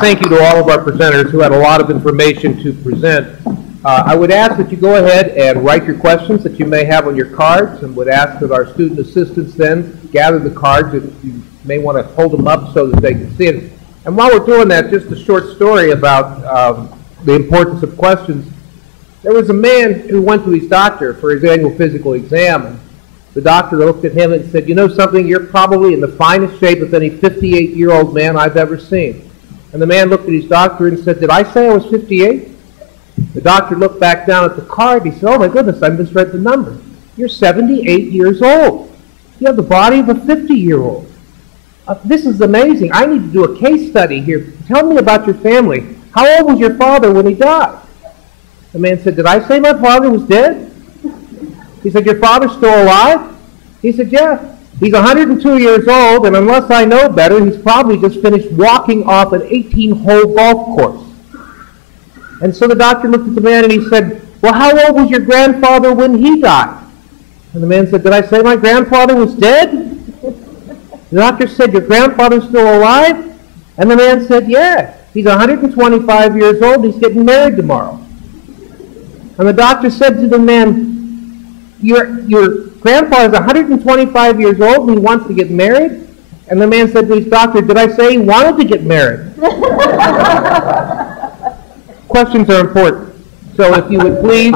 thank you to all of our presenters who had a lot of information to present. I would ask that you go ahead and write your questions that you may have on your cards, and would ask that our student assistants then gather the cards. If you may want to hold them up so that they can see it. And while we're doing that, just a short story about the importance of questions. There was a man who went to his doctor for his annual physical exam, and the doctor looked at him and said, "You know something, you're probably in the finest shape of any 58-year-old man I've ever seen." And the man looked at his doctor and said, "Did I say I was 58? The doctor looked back down at the card. He said, "Oh my goodness, I misread the number. You're 78 years old. You have the body of a 50-year-old. This is amazing. I need to do a case study here. Tell me about your family. How old was your father when he died?" The man said, "Did I say my father was dead?" He said, "Your father's still alive?" He said, "Yeah. He's 102 years old, and unless I know better, he's probably just finished walking off an 18-hole golf course." And so the doctor looked at the man and he said, "Well, how old was your grandfather when he died?" And the man said, "Did I say my grandfather was dead?" The doctor said, "Your grandfather's still alive?" And the man said, "Yeah. He's 125 years old. He's getting married tomorrow." And the doctor said to the man, your grandfather's 125 years old and he wants to get married?" And the man said to his doctor, "Did I say he wanted to get married?" Questions are important. So if you would please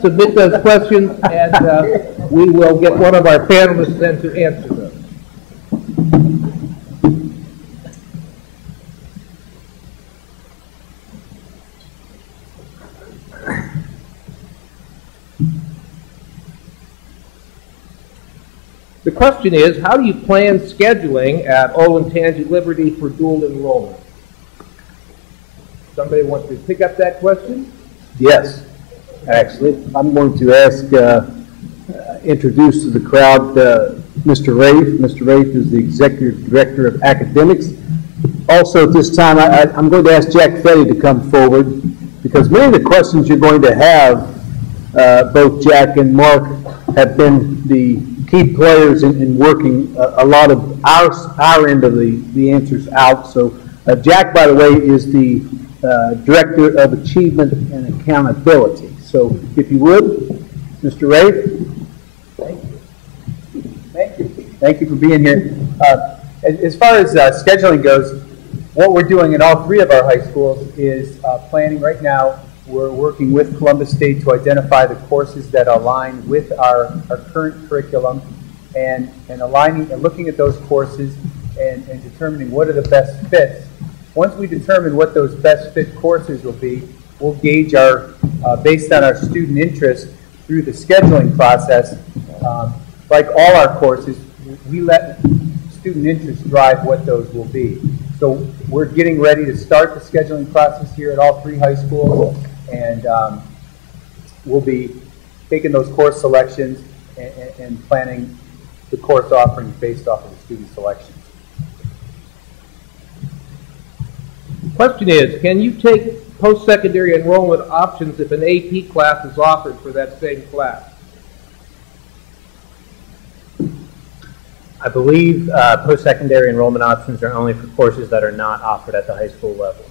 submit those questions, and we will get one of our panelists then to answer them. The question is, how do you plan scheduling at Olentangy Liberty for dual enrollment? Somebody wants to pick up that question? Yes, actually. I'm going to ask, introduce to the crowd Mr. Rafe. Mr. Rafe is the Executive Director of Academics. Also at this time, I'm going to ask Jack Fetty to come forward, because many of the questions you're going to have, both Jack and Mark have been the key players in working a lot of our end of the answers out. So Jack, by the way, is the Director of Achievement and Accountability. So if you would, Mr. Rafe. Thank you. Thank you. Thank you for being here. As far as scheduling goes, what we're doing in all three of our high schools is planning right now. We're working with Columbus State to identify the courses that align with our current curriculum, and aligning and looking at those courses and determining what are the best fits. Once we determine what those best fit courses will be, we'll gauge our, based on our student interest through the scheduling process. Like all our courses, we let student interest drive what those will be. So we're getting ready to start the scheduling process here at all three high schools, and we'll be taking those course selections and planning the course offerings based off of the student selections. Question is, can you take post-secondary enrollment options if an AP class is offered for that same class? I believe post-secondary enrollment options are only for courses that are not offered at the high school level.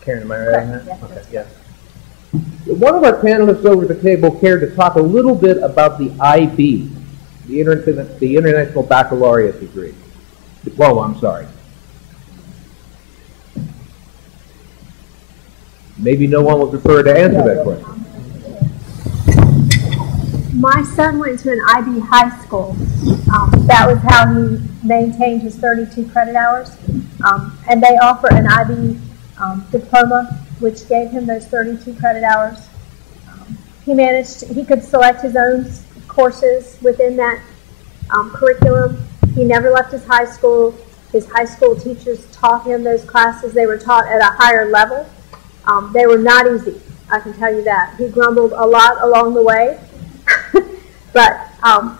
Karen, am I right on that? Yes. Okay, yes. One of our panelists over the table cared to talk a little bit about the IB, the International Baccalaureate degree. Diploma, I'm sorry. Maybe no one would prefer to answer that question. My son went to an IB high school. That was how he maintained his 32 credit hours. And they offer an IB diploma, which gave him those 32 credit hours. He could select his own courses within that curriculum. He never left his high school. His high school teachers taught him those classes. They were taught at a higher level. They were not easy, I can tell you that. He grumbled a lot along the way. But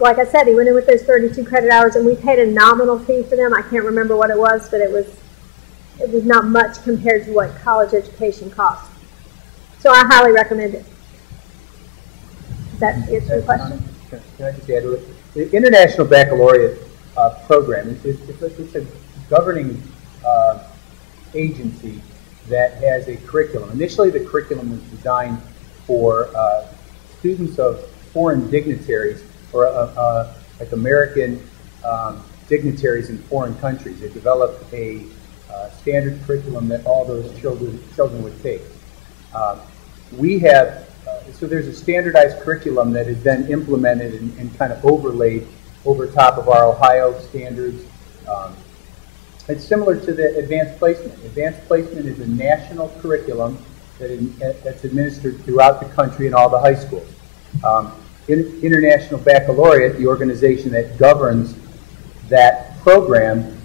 like I said, he went in with those 32 credit hours, and we paid a nominal fee for them. I can't remember what it was, but it was not much compared to what college education costs. So I highly recommend it. Does that answer your question? Can I just add to it? The International Baccalaureate program, it's a governing agency that has a curriculum. Initially, the curriculum was designed for students of foreign dignitaries, or like American dignitaries in foreign countries. They developed a standard curriculum that all those children would take. We have, so there's a standardized curriculum that is then implemented and kind of overlaid over top of our Ohio standards. It's similar to the advanced placement. Advanced placement is a national curriculum that's administered throughout the country in all the high schools. International Baccalaureate, the organization that governs that program,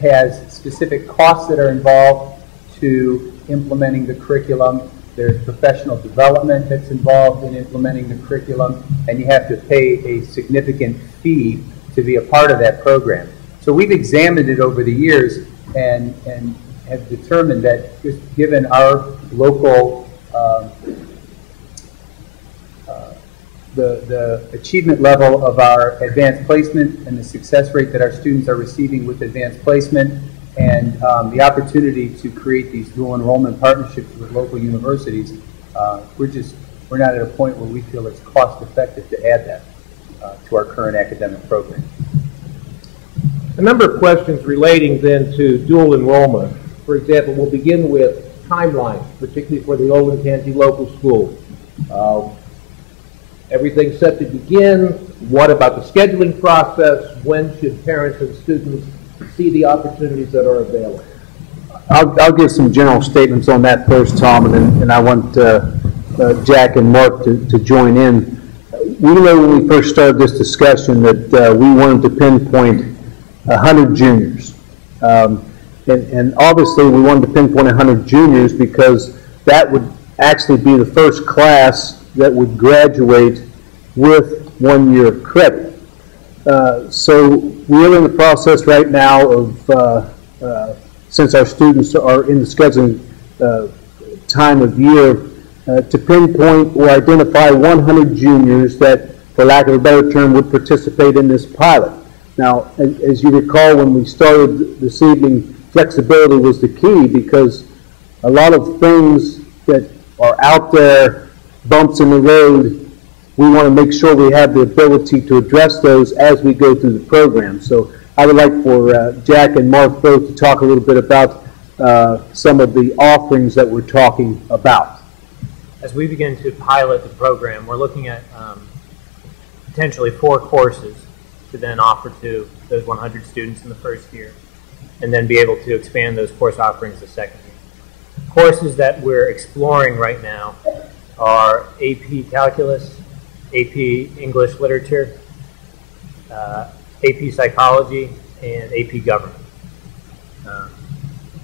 has specific costs that are involved to implementing the curriculum. There's professional development that's involved in implementing the curriculum, and you have to pay a significant fee to be a part of that program. So we've examined it over the years and have determined that just given our local the achievement level of our advanced placement and the success rate that our students are receiving with advanced placement, and the opportunity to create these dual enrollment partnerships with local universities, we're not at a point where we feel it's cost effective to add that to our current academic program. A number of questions relating then to dual enrollment. For example, we'll begin with timelines, particularly for the Olentangy local school. Everything's set to begin. What about the scheduling process? When should parents and students see the opportunities that are available? I'll give some general statements on that first, Tom, and I want Jack and Mark to join in. We know when we first started this discussion that we wanted to pinpoint 100 juniors. And obviously we wanted to pinpoint 100 juniors because that would actually be the first class that would graduate with 1 year of credit. So we're in the process right now of, since our students are in the scheduling time of year, to pinpoint or identify 100 juniors that, for lack of a better term, would participate in this pilot. Now, as you recall, when we started this evening, flexibility was the key because a lot of things that are out there, bumps in the road, we want to make sure we have the ability to address those as we go through the program. So I would like for Jack and Mark both to talk a little bit about some of the offerings that we're talking about. As we begin to pilot the program, we're looking at potentially 4 courses to then offer to those 100 students in the first year, and then be able to expand those course offerings the second year. Courses that we're exploring right now are AP Calculus, AP English Literature, AP Psychology, and AP Government.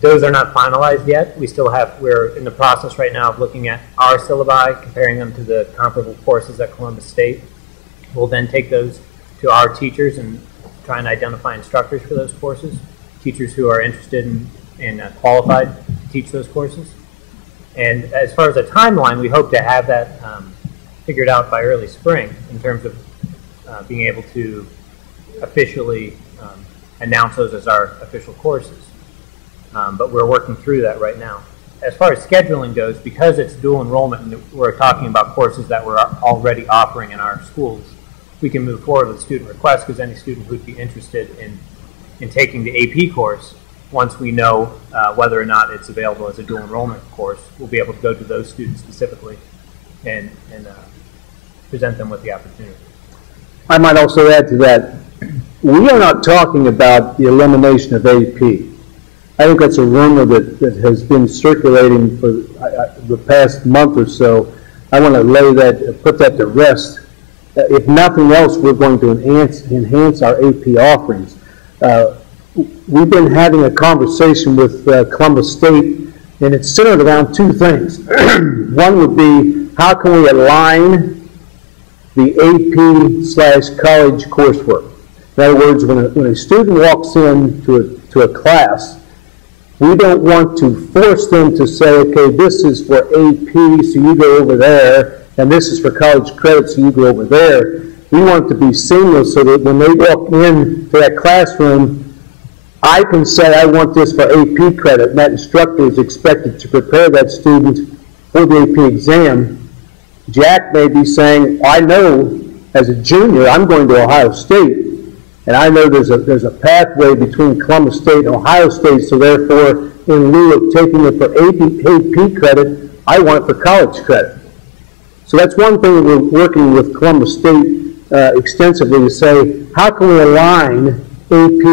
Those are not finalized yet. We're in the process right now of looking at our syllabi, comparing them to the comparable courses at Columbus State. We'll then take those to our teachers and try and identify instructors for those courses, teachers who are interested and qualified to teach those courses. And as far as a timeline, we hope to have that figured out by early spring in terms of being able to officially announce those as our official courses. But we're working through that right now. As far as scheduling goes, because it's dual enrollment and we're talking about courses that we're already offering in our schools, we can move forward with student requests because any student who'd be interested in taking the AP course, once we know whether or not it's available as a dual enrollment course, we'll be able to go to those students specifically and present them with the opportunity. I might also add to that, we are not talking about the elimination of AP. I think that's a rumor that has been circulating for the past month or so. I want to put that to rest. If nothing else, we're going to enhance our AP offerings. We've been having a conversation with Columbus State, and it's centered around 2 things. One would be, how can we align the AP/college coursework? In other words, when a student walks in to a class, we don't want to force them to say, okay, this is for AP, so you go over there, and this is for college credit, so you go over there. We want it to be seamless so that when they walk into that classroom, I can say I want this for AP credit, and that instructor is expected to prepare that student for the AP exam. Jack may be saying, I know as a junior I'm going to Ohio State, and I know there's a pathway between Columbus State and Ohio State, so therefore in lieu of taking it for AP credit, I want it for college credit. So that's one thing that we're working with Columbus State extensively to say, how can we align AP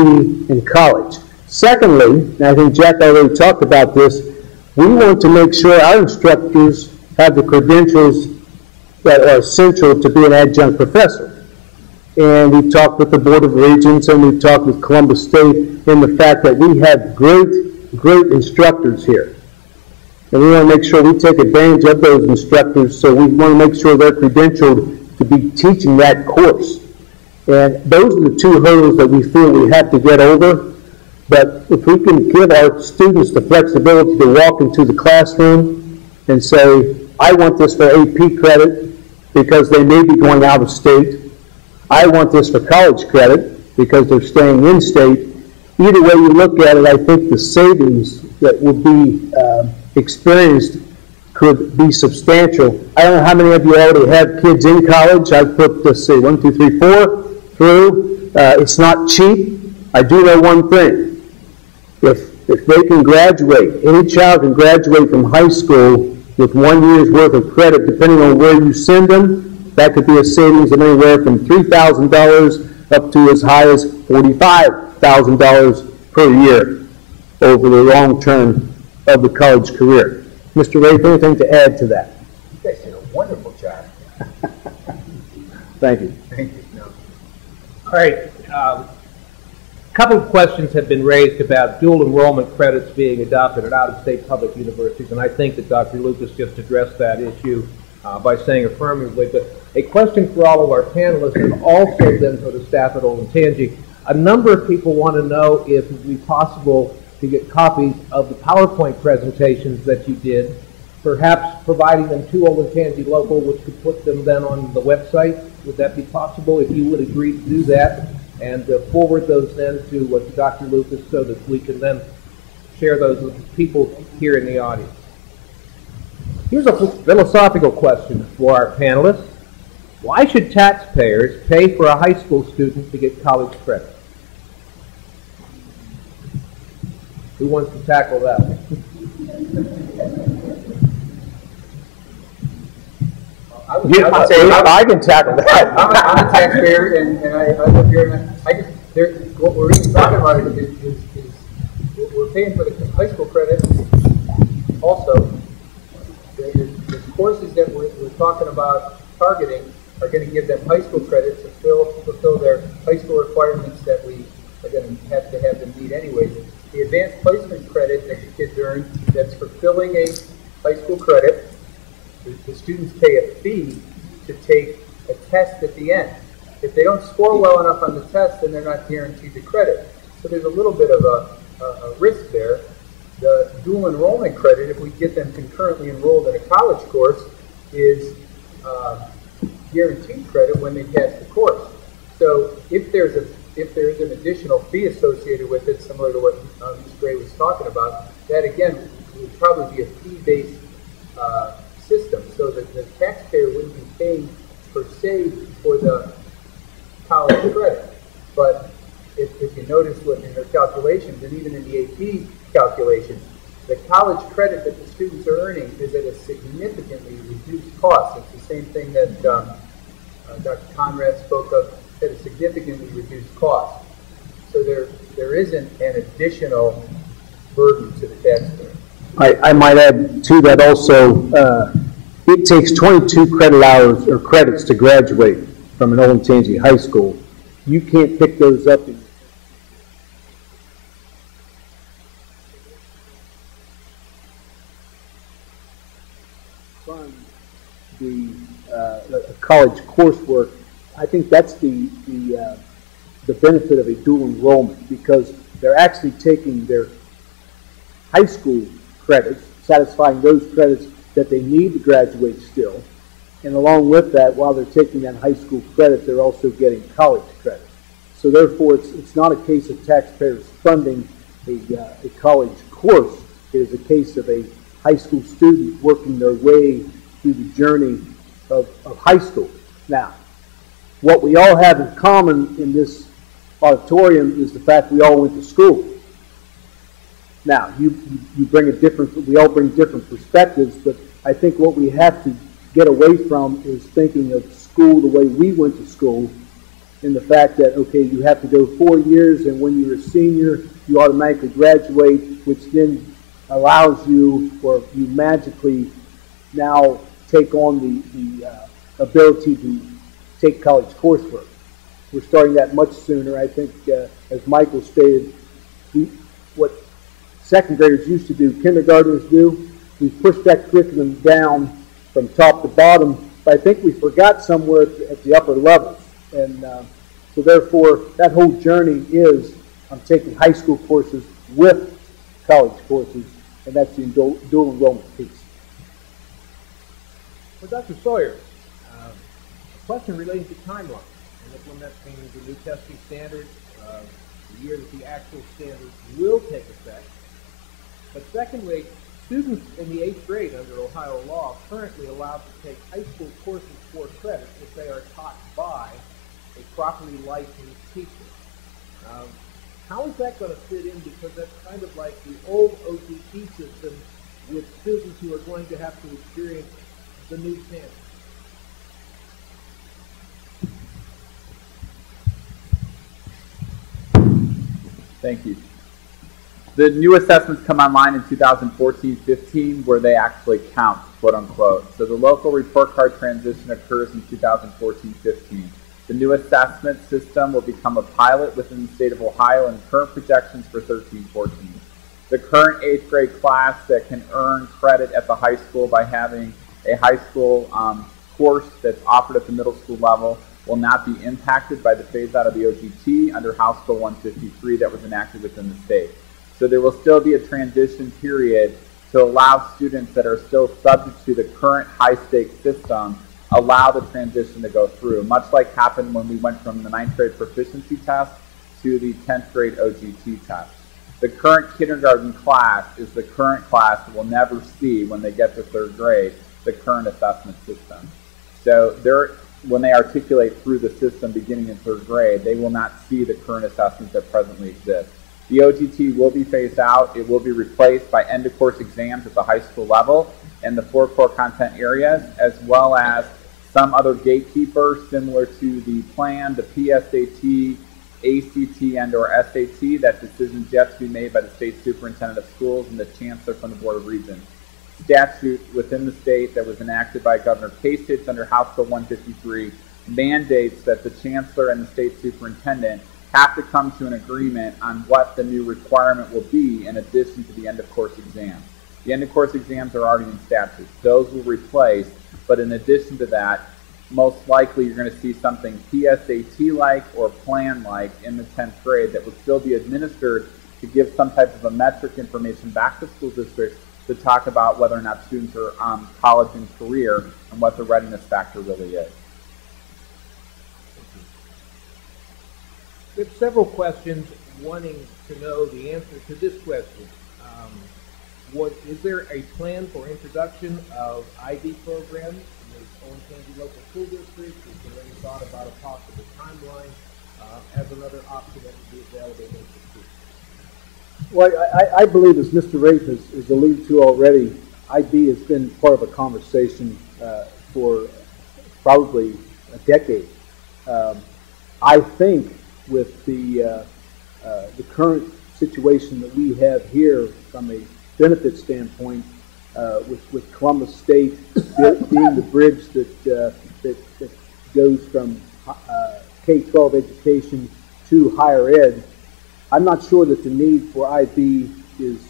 in college? Secondly, and I think Jack already talked about this, we want to make sure our instructors have the credentials that are essential to be an adjunct professor. And we've talked with the Board of Regents and we've talked with Columbus State in the fact that we have great instructors here. And we want to make sure we take advantage of those instructors, so we want to make sure they're credentialed to be teaching that course. And those are the two hurdles that we feel we have to get over. But if we can give our students the flexibility to walk into the classroom and say, I want this for AP credit because they may be going out of state. I want this for college credit because they're staying in state. Either way you look at it, I think the savings that will be experienced could be substantial. I don't know how many of you already have kids in college. I've put, let's see, 1, 2, 3, 4 through. It's not cheap. I do know one thing. If they can graduate, any child can graduate from high school with 1 year's worth of credit, depending on where you send them, that could be a savings of anywhere from $3,000 up to as high as $45,000 per year over the long term of the college career. Mr. Rafe, anything to add to that? You guys did a wonderful job. Thank you. Thank you. No. All right. A couple of questions have been raised about dual enrollment credits being adopted at out-of-state public universities, and I think that Dr. Lucas just addressed that issue by saying affirmatively. But a question for all of our panelists and also then for the staff at Olentangy. A number of people want to know if it would be possible to get copies of the PowerPoint presentations that you did, perhaps providing them to Olentangy Local, which could put them then on the website. Would that be possible if you would agree to do that and forward those then to Dr. Lucas so that we can then share those with people here in the audience? Here's a philosophical question for our panelists. Why should taxpayers pay for a high school student to get college credit? Who wants to tackle that? I can tackle that. I'm a taxpayer, and I live here, and what we're even talking about is we're paying for the high school credit. Also, the courses that we're talking about targeting are going to give them high school credit to fulfill their high school requirements that we are going to have them meet anyways. The advanced placement credit that your kids earn, that's fulfilling a high school credit. The students pay a fee to take a test at the end. If they don't score well enough on the test, then they're not guaranteed the credit. So there's a little bit of a risk there. The dual enrollment credit, if we get them concurrently enrolled in a college course, is guaranteed credit when they pass the course. So if there's an additional fee associated with it, similar to what Ms. Gray was talking about, that again would probably be a fee-based system, so that the taxpayer wouldn't be paying per se for the college credit. But if you notice what in their calculations, and even in the AP calculations, the college credit that the students are earning is at a significantly reduced cost. It's the same thing that Dr. Conrad spoke of, at a significantly reduced cost. So there isn't an additional burden to the taxpayer. I might add to that also, it takes 22 credit hours or credits to graduate from an Olentangy high school. You can't pick those up in fund the college coursework. I think that's the benefit of a dual enrollment, because they're actually taking their high school credits, satisfying those credits that they need to graduate still, and along with that, while they're taking that high school credit, they're also getting college credit. So therefore, it's not a case of taxpayers funding a college course. It is a case of a high school student working their way through the journey of high school. Now, what we all have in common in this auditorium is the fact we all went to school. Now, you bring we all bring different perspectives, but I think what we have to get away from is thinking of school the way we went to school, in the fact that, okay, you have to go 4 years, and when you're a senior, you automatically graduate, which then allows you, or you magically now take on the ability to take college coursework. We're starting that much sooner. I think, as Michael stated, what second graders used to do, kindergartners do, we pushed that curriculum down from top to bottom, but I think we forgot somewhere at the upper levels. And so therefore, that whole journey is, I'm taking high school courses with college courses, and that's the dual enrollment piece. Well, Dr. Sawyer, a question relating to timeline and implementing the new testing standards, the year that the actual standards will take effect. But secondly, students in the 8th grade under Ohio law are currently allowed to take high school courses for credit if they are taught by a properly licensed teacher. How is that going to fit in? Because that's kind of like the old OGT system with students who are going to have to experience the new standards. Thank you. The new assessments come online in 2014-15 where they actually count, quote unquote. So the local report card transition occurs in 2014-15. The new assessment system will become a pilot within the state of Ohio and current projections for 13-14. The current 8th grade class that can earn credit at the high school by having a high school course that's offered at the middle school level will not be impacted by the phase out of the OGT under House Bill 153 that was enacted within the state. So there will still be a transition period to allow students that are still subject to the current high-stakes system allow the transition to go through, much like happened when we went from the 9th grade proficiency test to the 10th grade OGT test. The current kindergarten class is the current class that will never see, when they get to 3rd grade, the current assessment system. So when they articulate through the system beginning in 3rd grade, they will not see the current assessments that presently exist. The OGT will be phased out. It will be replaced by end-of-course exams at the high school level and the 4 core content areas, as well as some other gatekeepers similar to the plan, the PSAT, ACT, and/or SAT. That decision's yet to be made by the state superintendent of schools and the chancellor from the Board of Regents. Statute within the state that was enacted by Governor Kasich under House Bill 153 mandates that the chancellor and the state superintendent have to come to an agreement on what the new requirement will be in addition to the end-of-course exams. The end-of-course exams are already in statute. Those will replace, but in addition to that, most likely you're going to see something PSAT-like or plan-like in the 10th grade that will still be administered to give some type of a metric information back to school districts to talk about whether or not students are college and career and what the readiness factor really is. We have several questions wanting to know the answer to this question. Is there a plan for introduction of IB programs in the Olentangy local school district? Is there any thought about a possible timeline as another option that would be available in the school? Well, I believe, as Mr. Rafe has alluded to already, IB has been part of a conversation for probably a decade. I think with the current situation that we have here from a benefit standpoint, with Columbus State being the bridge that goes from K-12 education to higher ed, I'm not sure that the need for IB is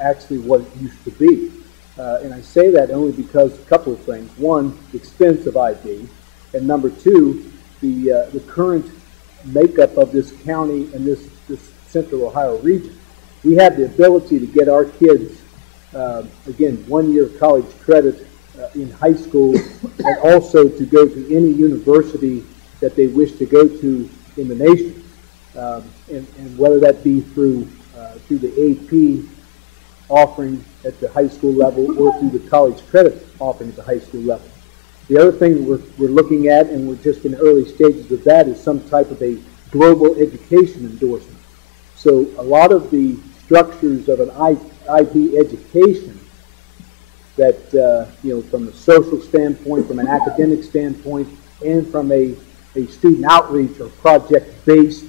actually what it used to be. And I say that only because a couple of things. One, the expense of IB, and number two, the current makeup of this county and this central Ohio region. We have the ability to get our kids, again, 1 year of college credit in high school, and also to go to any university that they wish to go to in the nation, and whether that be through the AP offering at the high school level or through the college credit offering at the high school level. The other thing we're looking at, and we're just in early stages of that, is some type of a global education endorsement. So a lot of the structures of an IB education that, from a social standpoint, from an academic standpoint, and from a student outreach or project-based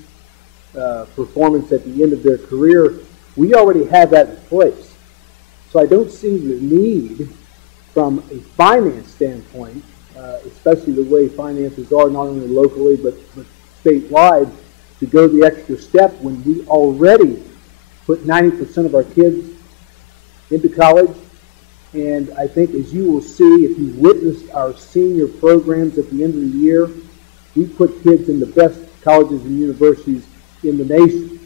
performance at the end of their career, we already have that in place. So I don't see the need from a finance standpoint, especially the way finances are not only locally but statewide, to go the extra step when we already put 90% of our kids into college. And I think, as you will see if you witnessed our senior programs at the end of the year, we put kids in the best colleges and universities in the nation.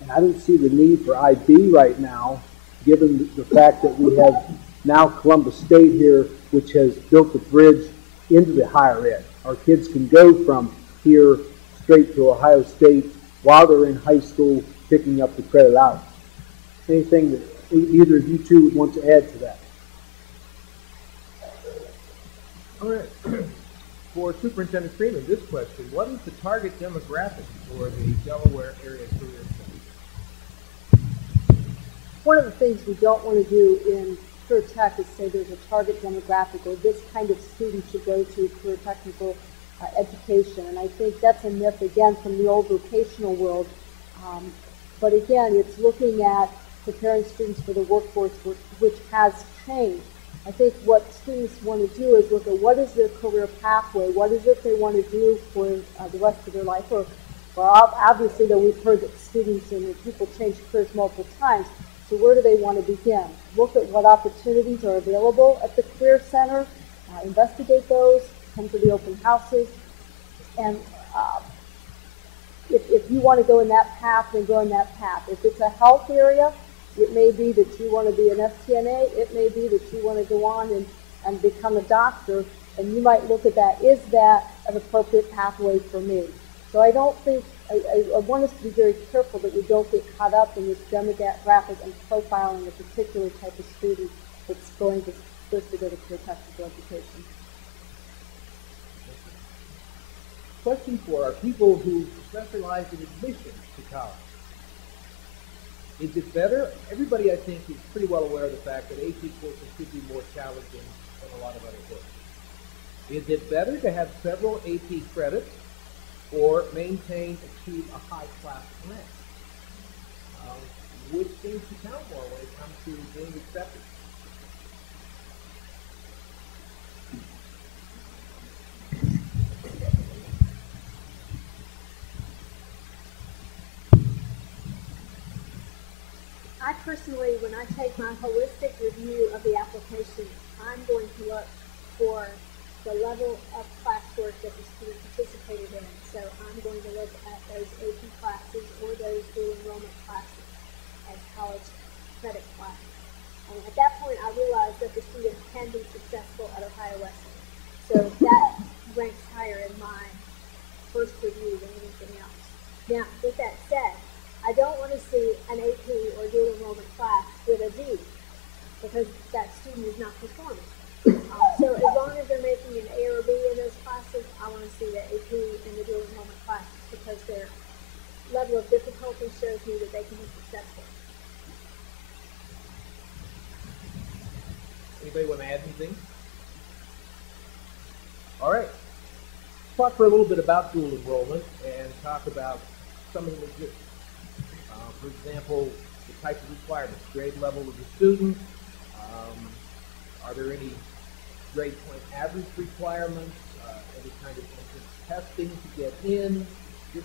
And I don't see the need for IB right now, given the fact that we have now Columbus State here, which has built the bridge into the higher ed. Our kids can go from here straight to Ohio State while they're in high school picking up the credit hours. Anything that either of you two would want to add to that? All right. For Superintendent Freeman, this question: what is the target demographic for the Delaware Area Career Center? One of the things we don't want to do in career tech is say there's a target demographic or this kind of student should go to career technical education. And I think that's a myth, again, from the old vocational world. But again, it's looking at preparing students for the workforce, which has changed. I think what students want to do is look at what is their career pathway, what is it they want to do for the rest of their life, or obviously that we've heard that students and people change careers multiple times. So where do they want to begin? Look at what opportunities are available at the Career Center, investigate those, come to the open houses, and if you want to go in that path, then go in that path. If it's a health area, it may be that you want to be an FTNA. It may be that you want to go on and become a doctor, and you might look at that. Is that an appropriate pathway for me? So I don't think, I want us to be very careful that we don't get caught up in this demographic and profiling a particular type of student that's going to first to go to career technical education. Question for our people who specialize in admission to college. Is it better? Everybody, I think, is pretty well aware of the fact that AP courses could be more challenging than a lot of other courses. Is it better to have several AP credits or achieve a high-class rank? Which seems to count more when it comes to being accepted? I personally, when I take my holistic review of the application, I'm going to look for the level of classwork that the student participated in. So I'm going to look at those AP classes or those dual enrollment classes as college credit classes. And at that point, I realized that the student can be successful at Ohio Wesleyan. So that ranks higher in my first review than anything else. Now, with that said, I don't want to see an AP or dual enrollment class with a D because that student is not performing. So as long as they're making an A or B in those classes, I want to see the AP and the dual enrollment classes because their level of difficulty shows me that they can be successful. Anybody want to add anything? All right. Let's talk for a little bit about dual enrollment and talk about some of the logistics. For example, the type of requirements, grade level of the student, are there any grade point average requirements, any kind of entrance testing to get in?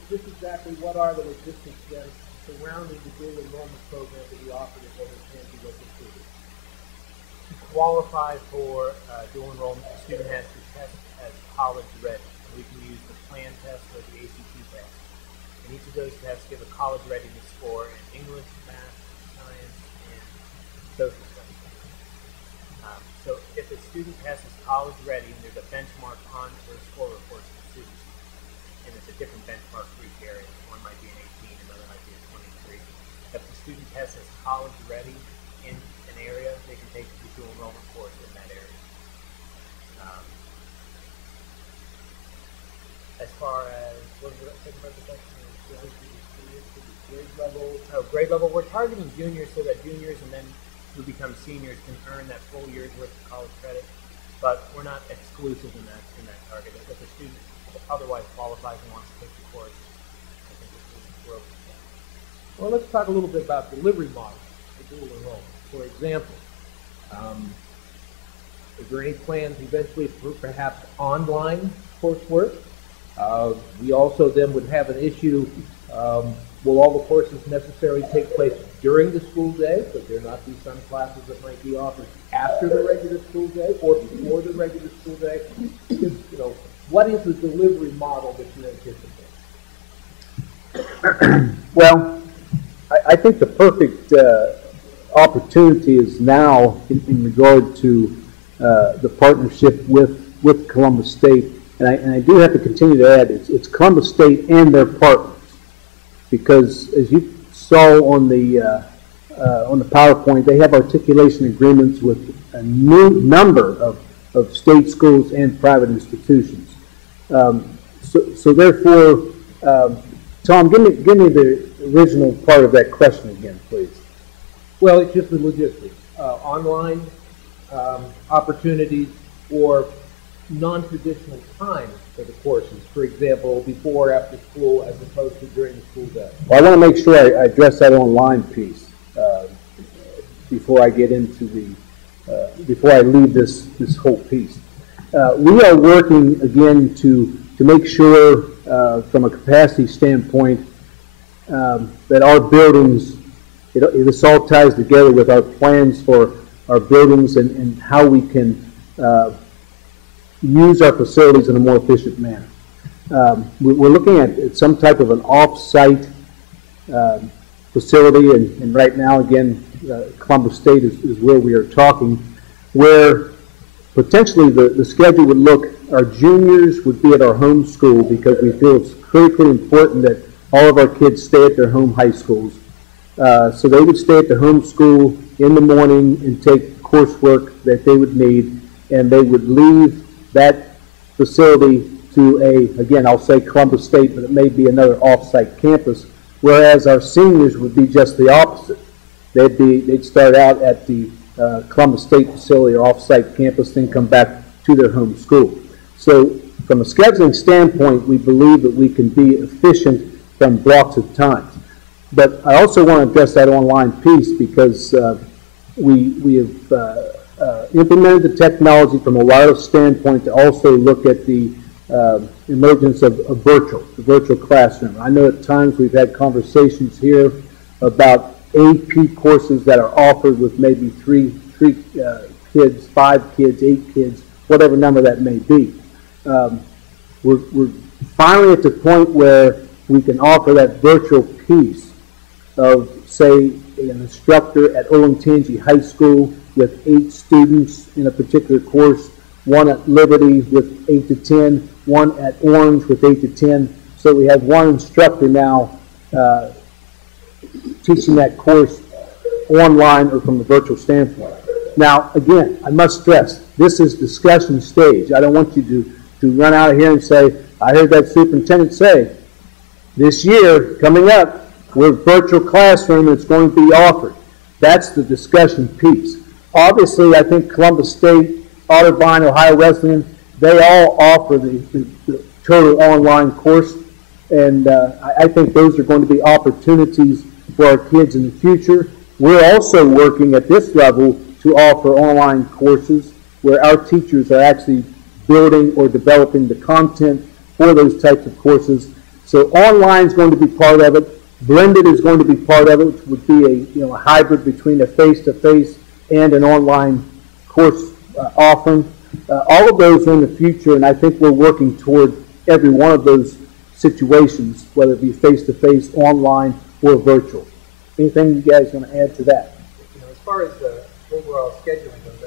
Just exactly what are the logistics then surrounding the dual enrollment program that we offer to Olentangy local students? To qualify for dual enrollment, the student has to test as college ready. We can use the PLAN test or the ACT test. And each of those tests give a college readiness score in English, math, science, and social studies. So if a student passes college ready, and there's a benchmark on their score report for the students, a different benchmark for each area. One might be an 18, another might be a 23. If the student test is college ready in an area, they can take the dual enrollment course in that area. As far as, what was the second part of the question? Grade level? Oh, grade level. We're targeting juniors so that juniors and then who become seniors can earn that full year's worth of college credit. But we're not exclusive in that target. If a student otherwise qualifies and wants to take the course, I think this is where we can. Well, let's talk a little bit about delivery models for dual enrollment. For example, is there any plans eventually for perhaps online coursework? We also then would have an issue, will all the courses necessarily take place during the school day? Could there not be some classes that might be offered after the regular school day or before the regular school day? Because, what is the delivery model that you anticipate? Well, I think the perfect opportunity is now in regard to the partnership with Columbus State. And I do have to continue to add, it's Columbus State and their partners. Because as you saw on the PowerPoint, they have articulation agreements with a new number of state schools and private institutions. So therefore, Tom, give me the original part of that question again, please. Well, it's just the logistics. Online opportunities or non-traditional times for the courses, for example, before or after school as opposed to during the school day. Well, I want to make sure I address that online piece before I get into before I leave this whole piece. We are working again to make sure from a capacity standpoint that our buildings, this all ties together with our plans for our buildings and how we can use our facilities in a more efficient manner. We're looking at some type of an off-site facility, and right now, again, Columbus State is where we are talking, where potentially the schedule would look, our juniors would be at our home school because we feel it's critically important that all of our kids stay at their home high schools. So they would stay at the home school in the morning and take coursework that they would need, and they would leave that facility to again, I'll say Columbus State, but it may be another off-site campus, whereas our seniors would be just the opposite. They'd start out at the Columbus State facility or off-site campus, then come back to their home school. So from a scheduling standpoint, we believe that we can be efficient from blocks of time. But I also want to address that online piece because we have implemented the technology from a wireless standpoint to also look at the emergence of the virtual classroom. I know at times we've had conversations here about AP courses that are offered with maybe three kids, 5 kids, 8 kids, whatever number that may be. We're finally at the point where we can offer that virtual piece of, say, an instructor at Olentangy High School with 8 students in a particular course, one at Liberty with 8 to 10, one at Orange with 8 to 10. So we have one instructor now teaching that course online or from a virtual standpoint. Now, again, I must stress, this is discussion stage. I don't want you to run out of here and say, I heard that superintendent say, this year, coming up, we're virtual classroom and it's going to be offered. That's the discussion piece. Obviously, I think Columbus State, Otterbein, Ohio Wesleyan, they all offer the total online course, and I think those are going to be opportunities for our kids in the future. We're also working at this level to offer online courses where our teachers are actually building or developing the content for those types of courses. So online is going to be part of it. Blended is going to be part of it, which would be a hybrid between a face-to-face and an online course offering. All of those are in the future, and I think we're working toward every one of those situations, whether it be face-to-face, online, or virtual. Anything you guys want to add to that? As far as the overall scheduling goes,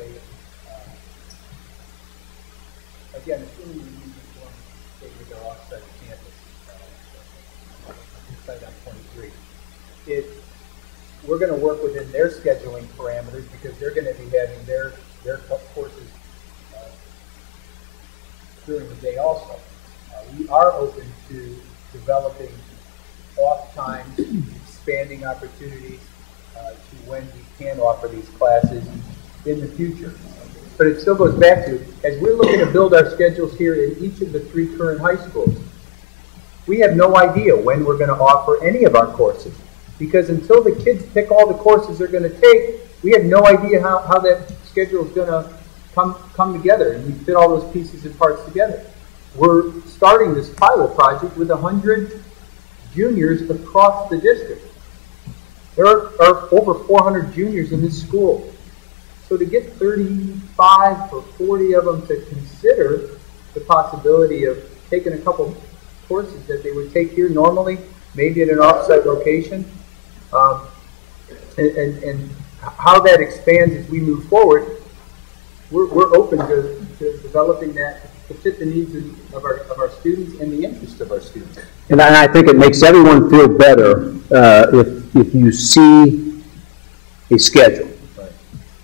again, assuming we use one state with our off-site campus, we're going to work within their scheduling parameters because they're going to be having their courses during the day also. We are open to developing off times, expanding opportunities to when we can offer these classes in the future. But it still goes back to, as we're looking to build our schedules here in each of the 3 current high schools, we have no idea when we're going to offer any of our courses. Because until the kids pick all the courses they're going to take, we have no idea how that schedule is going to come together and we fit all those pieces and parts together. We're starting this pilot project with 100 juniors across the district. There are over 400 juniors in this school. So to get 35 or 40 of them to consider the possibility of taking a couple courses that they would take here normally, maybe at an off-site location, and how that expands as we move forward, we're open to developing that to fit the needs of our students and the interests of our students. And I think it makes everyone feel better if you see a schedule. Right.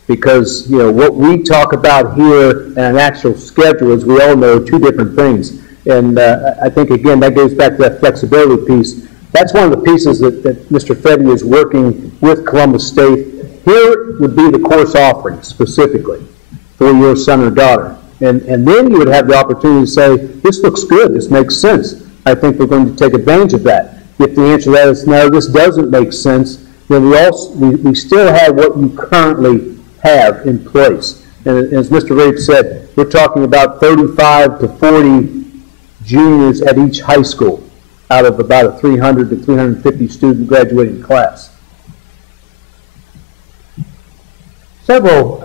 Because, you know, what we talk about here and an actual schedule, as we all know, are 2 different things. And I think, again, that goes back to that flexibility piece. That's one of the pieces that Mr. Fetty is working with Columbus State. Here would be the course offering specifically for your son or daughter. And then you would have the opportunity to say, this looks good, this makes sense. I think we're going to take advantage of that. If the answer to that is no, this doesn't make sense, then we still have what you currently have in place. And as Mr. Rafe said, we're talking about 35 to 40 juniors at each high school out of about a 300 to 350 student graduating class. Several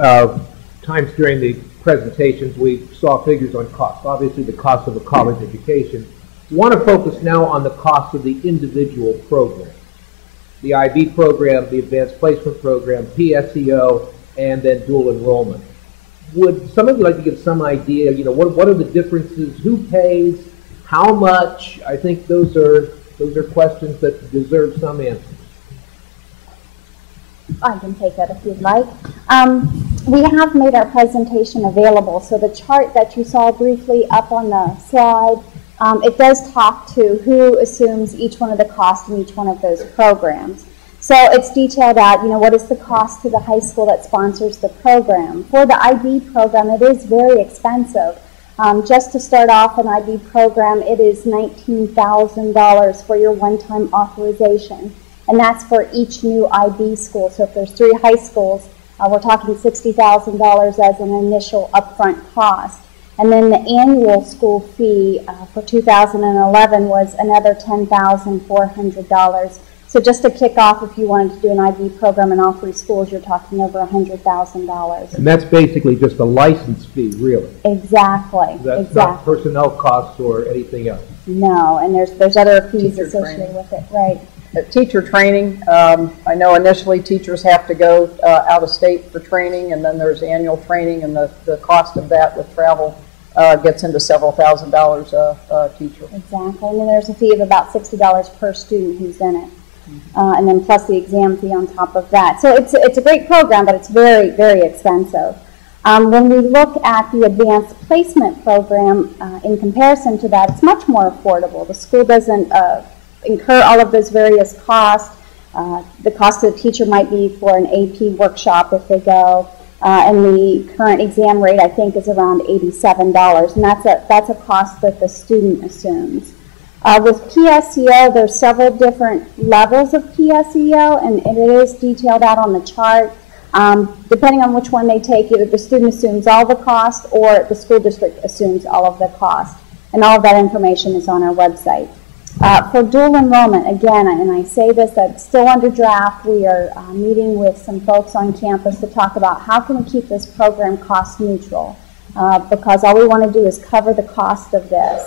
times during the presentations we saw figures on cost. Obviously the cost of a college education. We want to focus now on the cost of the individual program. The IB program, the Advanced Placement Program, PSEO, and then dual enrollment. Would some of you like to give some idea, you know, what are the differences, who pays, how much? I think those are questions that deserve some answers. I can take that if you'd like. We have made our presentation available, so the chart that you saw briefly up on the slide, it does talk to who assumes each one of the costs in each one of those programs. So it's detailed out, you know, what is the cost to the high school that sponsors the program. For the IB program, it is very expensive. Just to start off an IB program, it is $19,000 for your one-time authorization. And that's for each new IB school. So if there's 3 high schools, we're talking $60,000 as an initial upfront cost. And then the annual school fee for 2011 was another $10,400. So just to kick off, if you wanted to do an IB program in all 3 schools, you're talking over $100,000. And that's basically just a license fee, really. Exactly. That's not personnel costs or anything else. No, and there's other fees associated with it, right? Teacher training, I know initially teachers have to go out of state for training, and then there's annual training, and the cost of that with travel gets into several $1,000s a teacher. Exactly, and then there's a fee of about $60 per student who's in it. And then plus the exam fee on top of that. So it's a great program, but it's very, very expensive. When we look at the advanced placement program, in comparison to that, it's much more affordable. The school doesn't incur all of those various costs. The cost of the teacher might be for an AP workshop if they go. And the current exam rate, I think, is around $87. And that's a cost that the student assumes. With PSEO, there's several different levels of PSEO, and it is detailed out on the chart. Depending on which one they take, either the student assumes all the cost or the school district assumes all of the cost. And all of that information is on our website. For dual enrollment, again, and I say this, that's still under draft. We are meeting with some folks on campus to talk about how can we keep this program cost neutral, because all we want to do is cover the cost of this.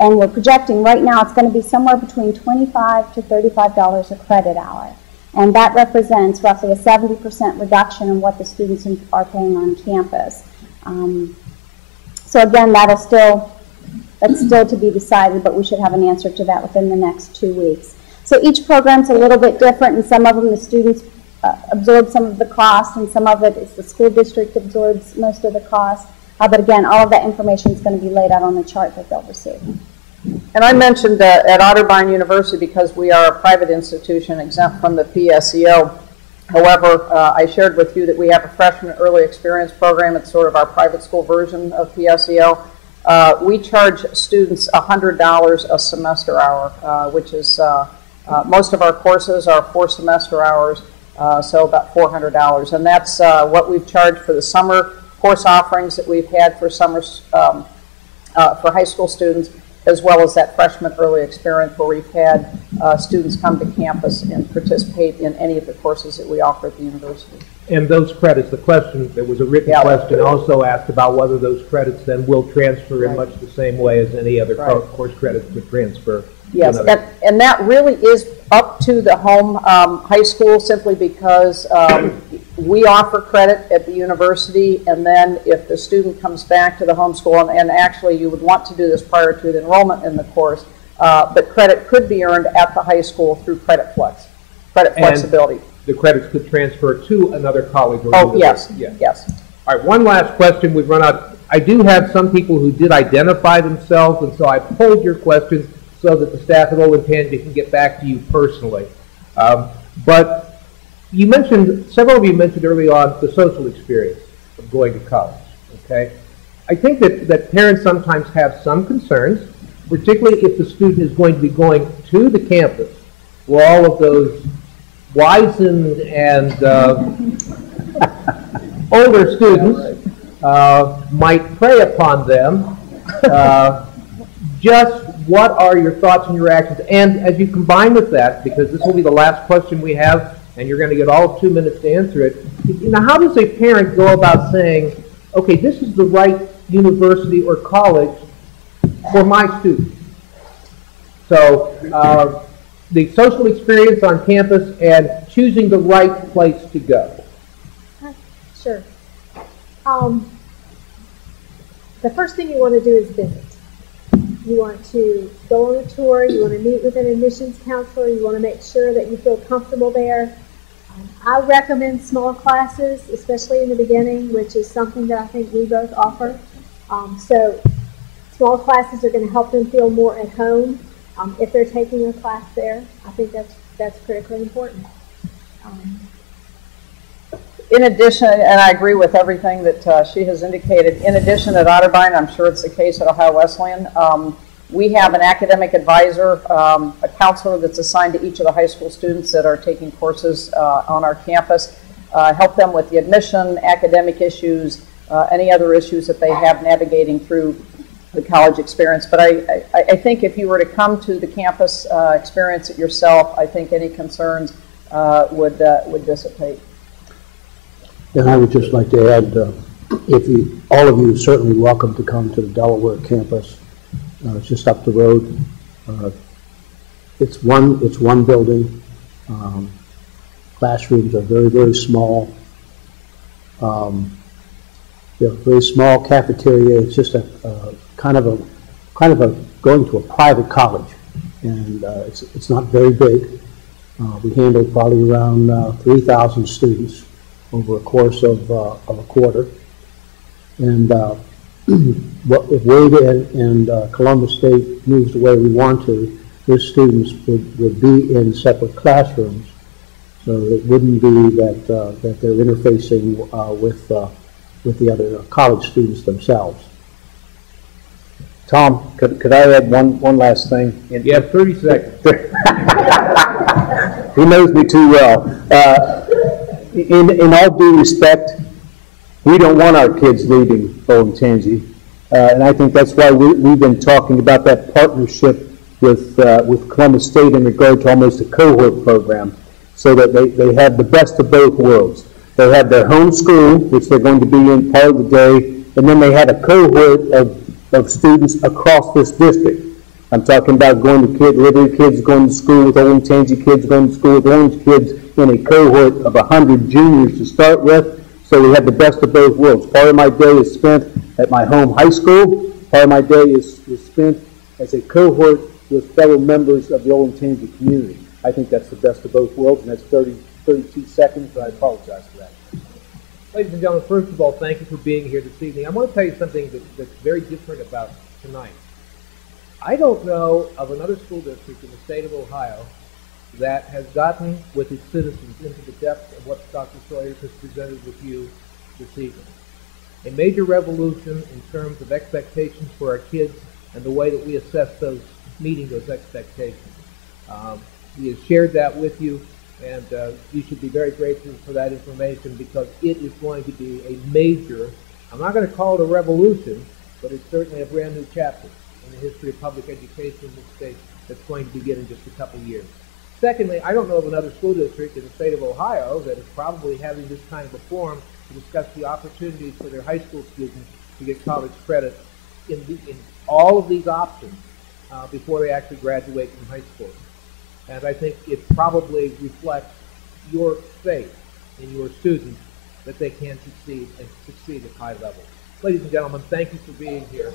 And we're projecting right now it's going to be somewhere between $25 to $35 a credit hour. And that represents roughly a 70% reduction in what the students are paying on campus. So again, that's still to be decided, but we should have an answer to that within the next 2 weeks. So each program's a little bit different, and some of them the students absorb some of the cost, and some of it is the school district absorbs most of the cost. But again, all of that information is going to be laid out on the chart that they'll receive. And I mentioned at Otterbein University, because we are a private institution exempt from the PSEO. However, I shared with you that we have a freshman early experience program. It's sort of our private school version of PSEO. We charge students $100 a semester hour, which is most of our courses are 4 semester hours, so about $400. And that's what we've charged for the summer course offerings that we've had for summers for high school students, as well as that freshman early experience where we've had students come to campus and participate in any of the courses that we offer at the university. And those credits, the question, there was a written question also asked about whether those credits then will transfer in much the same way as any other course credits would transfer. Yes, and that really is up to the home high school, simply because we offer credit at the university, and then if the student comes back to the home school, and actually you would want to do this prior to the enrollment in the course, but credit could be earned at the high school through credit flexibility. The credits could transfer to another college or university. Yes. Yes. All right, one last question. We've run out. I do have some people who did identify themselves, and so I pulled your questions so that the staff at Olentangy can get back to you personally. But you mentioned, several of you mentioned early on the social experience of going to college, okay? I think that parents sometimes have some concerns, particularly if the student is going to be going to the campus where all of those wizened and older students might prey upon them. Just what are your thoughts and your reactions? And as you combine with that, because this will be the last question we have, and you're going to get all 2 minutes to answer it, how does a parent go about saying, okay, this is the right university or college for my student? So the social experience on campus and choosing the right place to go. Sure. The first thing you want to do is visit. You want to go on a tour, you want to meet with an admissions counselor, you want to make sure that you feel comfortable there. I recommend small classes, especially in the beginning, which is something that I think we both offer. So small classes are going to help them feel more at home if they're taking a class there. I think that's critically important. In addition, and I agree with everything that she has indicated, in addition at Otterbein, I'm sure it's the case at Ohio Wesleyan, we have an academic advisor, a counselor that's assigned to each of the high school students that are taking courses on our campus, help them with the admission, academic issues, any other issues that they have navigating through the college experience. But I think if you were to come to the campus, experience it yourself, I think any concerns would dissipate. And I would just like to add, all of you are certainly welcome to come to the Delaware campus. It's just up the road. It's one building. Classrooms are very, very small. Very small cafeteria. It's just a kind of a going to a private college, and it's not very big. We handle probably around 3,000 students over a course of a quarter. And if Wade and Columbus State moves the way we want to, their students would be in separate classrooms. So it wouldn't be that they're interfacing with the other college students themselves. Tom, could I add one last thing? You have 30 seconds. He knows me too well. In all due respect, we don't want our kids leaving Olentangy, and I think that's why we've been talking about that partnership with Columbus State in regard to almost a cohort program, so that they have the best of both worlds. They have their home school, which they're going to be in part of the day, and then they have a cohort of students across this district. I'm talking about Liberty kids going to school with Olentangy kids, going to school with Orange kids, in a cohort of 100 juniors to start with, so we have the best of both worlds. Part of my day is spent at my home high school, part of my day is spent as a cohort with fellow members of the Olentangy community. I think that's the best of both worlds, and that's 30 32 seconds, but I apologize for that. Ladies and gentlemen, first of all, thank you for being here this evening. I want to tell you something that's very different about tonight. I don't know of another school district in the state of Ohio that has gotten with its citizens into the depth of what Dr. Sawyer has presented with you this evening. A major revolution in terms of expectations for our kids and the way that we assess those, meeting those expectations. He has shared that with you, and you should be very grateful for that information because it is going to be a major, I'm not going to call it a revolution, but it's certainly a brand new chapter in the history of public education in this state that's going to begin in just a couple of years. Secondly, I don't know of another school district in the state of Ohio that is probably having this kind of a forum to discuss the opportunities for their high school students to get college credit in all of these options before they actually graduate from high school. And I think it probably reflects your faith in your students that they can succeed and succeed at high levels. Ladies and gentlemen, thank you for being here.